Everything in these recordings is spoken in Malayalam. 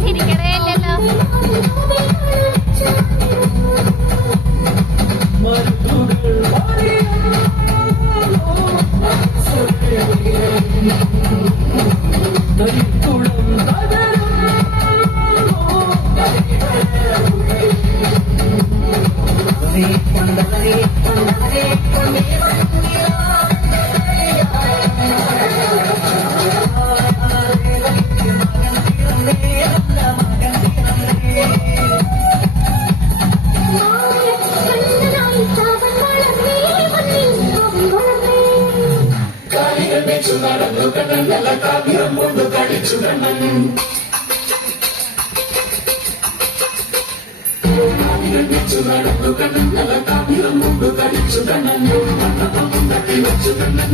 ചിരിക്കണേ ഇല്ലല്ലോ. നടന്നു കണ്ണൻ നല്ല കാവ്യം കൊണ്ട് കളിച്ചു കണ്ണൻ നടന്നു കണ്ണൻ നല്ല കാവ്യം കൊണ്ട് കളിച്ചു കണ്ണൻ തട്ടി വെച്ചു കണ്ണൻ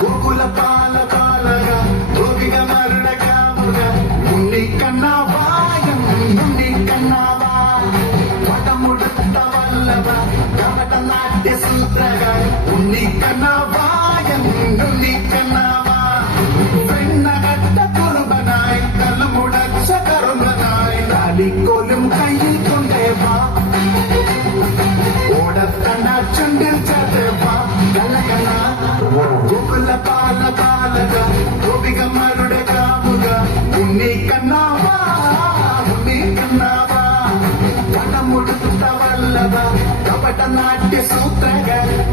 ഗോകുല പാല പാലക ഗോപിക മരുടെ കാമുക ഉണ്ണിക്കണ്ണാവായം ഉണ്ണിക്കണ്ണാവാ വടമുടുത്ത വല്ലഭ കപട നാട്യ സൂത്രക ഉണ്ണിക്കണ്ണാവായം ഉണ്ണിക്കണ്ണാവാ പെണ്ണകട്ട കുറുബനായി തലമുടച്ച കറുബനായി താലിക്കോലും കയ്യിൽ കൊണ്ടേ വാ ഓടത്തണ്ട ചുണ്ടിൽ ചതവാ കലകല ഗോകുല പാല പാലക ഗോപികമാരുടെ കാമുക ഉണ്ണിക്കണ്ണാവാ ഉണ്ണിക്കണ്ണാവാ വടമുടുത്ത വല്ലഭ കപട നാട്യ സൂത്രക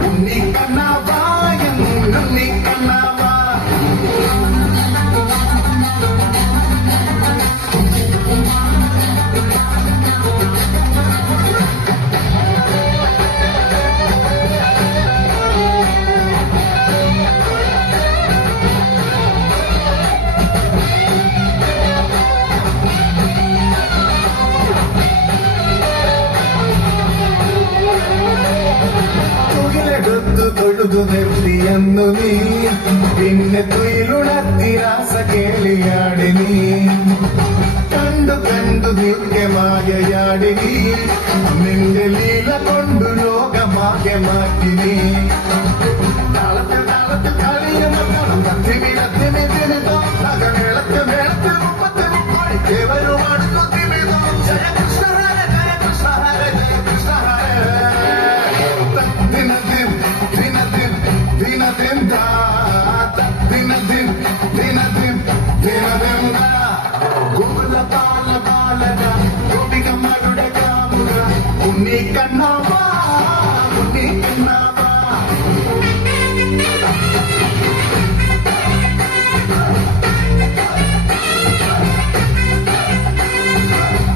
ഉണ്ണിക്കണ്ണാവായം ഉണ്ണിക്കണ്ണാവാ തൊഴുതു നിർത്തിയെന്നു നീ പിന്നെ തുയിലുണർത്തി രാസ കേളിയാടി നീ കണ്ടു കണ്ടു നിത്യമാകയാടി നീ നിന്റെ ലീല കൊണ്ടു ലോകമാകെ മാറ്റി നീ താളത്തിൽ താളത്തിൽ കളിയും മേളത്തിൽ മേളത്തിൽ മുപ്പത്തിൽ ദേവരുമാണ് ജയ കൃഷ്ണ ഹര ജയ കൃഷ്ണ ഹര ജയ കൃഷ്ണ ഹര ഗോകുല പാല പാലക ഗോപികമാരുടെ കാമുക ഉണ്ണിക്കണ്ണാവാ ഉണ്ണിക്കണ്ണാവാ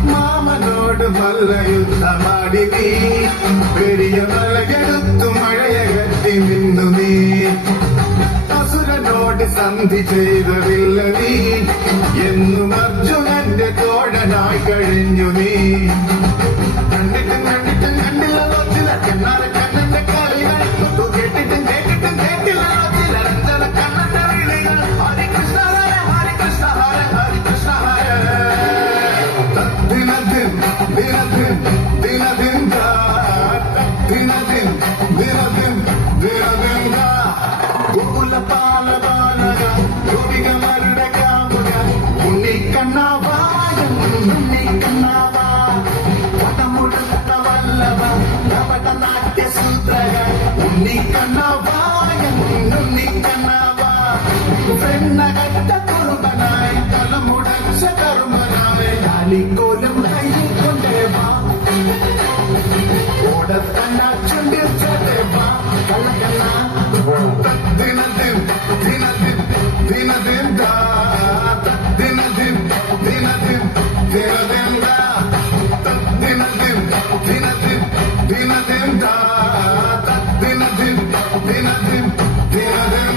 മാമനോട് നല്ല യുദ്ധമാടി നീ പെരിയ മലയെടുത്തു മഴയകറ്റി നിന്നു നീ അസുരനോട് സന്ധി ചെയ്തതില്ല നീ എന്നും അർജുനന്റെ തോഴനായി കഴിഞ്ഞു നീ കണ്ടിട്ടും കണ്ടിട്ടും കണ്ടില്ലല്ലോ ചില കണ്ണാറ് കണ്ണന്റെ കളികൾ കേട്ടിട്ടും കേട്ടിട്ടും കേട്ടില്ലല്ലോ ചില രഞ്ജന കണ്ണന്റെ വിളികൾ ഹരികൃഷ്ണ ഹര ഹരികൃഷ്ണ ഹര ഹരികൃഷ്ണ ഹര ദിനദിൻ ദിനദിൻ ദിനദിൻ ദിനദിൻ ദിനദിൻ ദിനദിൻ ഗോകുല പാല പാലക ഗോപികമാരുടെ കാമുക ഉണ്ണിക്കണ്ണാവായം ഉണ്ണിക്കണ്ണാവാ വടമുടുത്ത വല്ലഭ കപട നാട്യ സൂത്രക ഉണ്ണിക്കണ്ണാവായം ഉണ്ണിക്കണ്ണാവാ പെണ്ണകട്ട കുറുബനായി തലമുടച്ച കറുമനായി താലിക്കോലും കയ്യിൽ കൊണ്ടേ വാ ഓടത്തണ്ട ചുണ്ടിൽ ചതവാ കലകല ദിനദിൻ ദിനദിൻ ദിനദിൻ ദിനദിൻ ദിനദിൻ ദിനദിൻ ദിനദിൻ ദിനദിൻ ദിനദിൻ ദിനദിൻ ദിനദിൻ ദിനദിൻ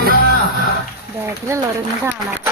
ബാക്കിലുള്ളവരൊന്നും കാണാത്ത